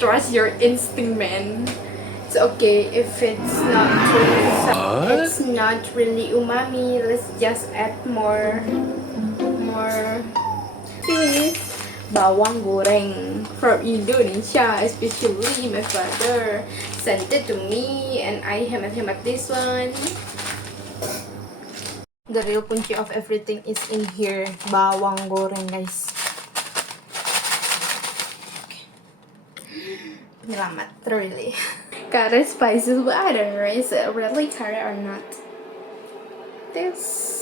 trust your instinct, man. It's okay if it's not it's not really umami. Let's just add more this bawang goreng from Indonesia, especially my father sent it to me and I hemat-hemat this one. The real kunci of everything is in here, bawang goreng, guys. Penyelamat, really. Curry spices, but I don't know is it really curry or not. This